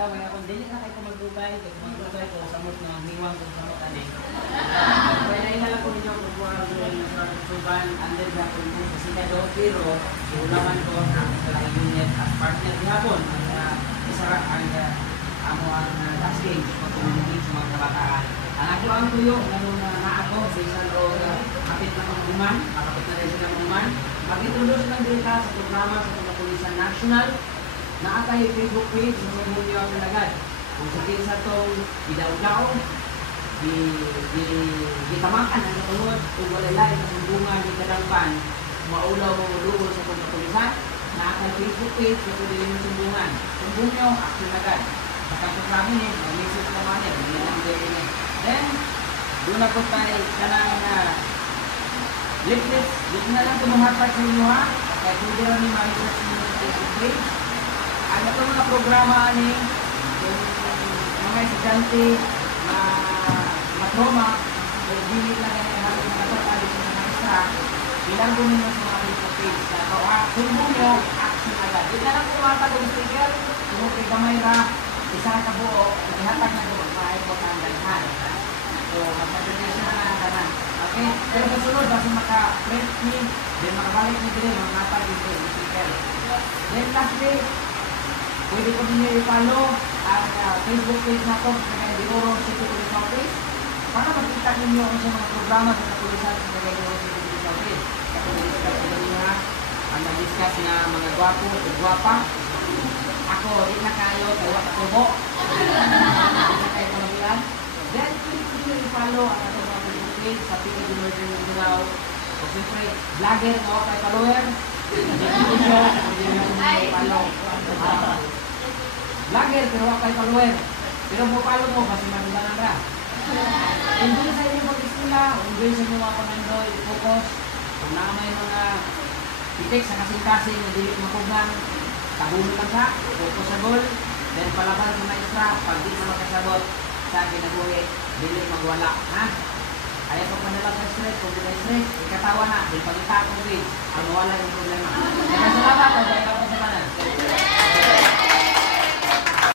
Ito, may akong dili na kayo magdugay. Kaya magdugay ko, samot na hiwang kung samot ani. Kaya nainala ko ninyo kung buwan ko sa suban, under the kung kasi na do, pero ulaman ko ang sa unit at partner gihapon. Isa ang tasking pag-community sa mga kabataan. Ang ako ang tuyo, ganun na ako, bisan o kapit na mga uman, makapit na rin sila mga uman. Mag-introduce lang din ka sa programa sa Pagkapulisan National na atay Facebook page sa mga muli ang nalagad. Kung sa kinsa itong idaw-daw, gitamakan ang natulod, kung walalay na sumbungan, gitadangpan, maulaw mo lulo sa Pagkapulisan, na atay Facebook page sa pwede rin sumbungan. Sumbong nyo, action agad. Sa pagkakrami niya, mag-message naman niya, hindi lang gawin niya. Then, doon ako tayo kanang leaflets, dito na lang tumuhatag sa inyo ha. Kaya pwede rin yung ma-research nyo sa Facebook page. Ano ito mga programa ni yung mga estudyante na matroma o dilit lang yan ang halos nakatali sa mga extra, bilang doon nyo sa mga Facebook page na ito ha. Sumbong nyo, action agad. Dito na lang tumuhatag yung sticker, tumuhatag kamay ra, isa ka buo, ihatag na doon, maayos ang dalhan. So, magpapagdesyo na lang tanan. Okay? Pero kasunod, basta maka-print ni, then makabalik ni din, makatag yung sticker. Then lastly, pwede ko din i-follow ang Facebook page na ito sa Cagayan de Oro City Police Office para makita ninyo ang mga programa sa kapulisan sa Cagayan de Oro City Police Office. Kapag ninyo ha, ang nag-discuss na mga gwapo o gwapa. Ako, di na kayo, kaya katubo. Di na kayo palabihan. Then, pwede ko din i-follow ang ating mga Facebook page sa Pika de Murder ng Ginaw. O siyempre, vlogger, mga kay follower. Vlogger, pero wala kayo follower. Pero mo follow mo, kasi magulangan ra. Enjoy sa inyo pag-isula, enjoy sa inyo mga pangandoy, focus. Kung na may mga itik sa kasing-kasing, na dilit makugan, tahulog lang sa, focus sa goal, then palaban sa maestra, pag di na makasabot sa kinabuhi, dilit magwala. Ha? Ayaw pag manala sa stress, kung di na stress, ikatawa na, di pagkita akong grades, ang wala yung problema. Salamat,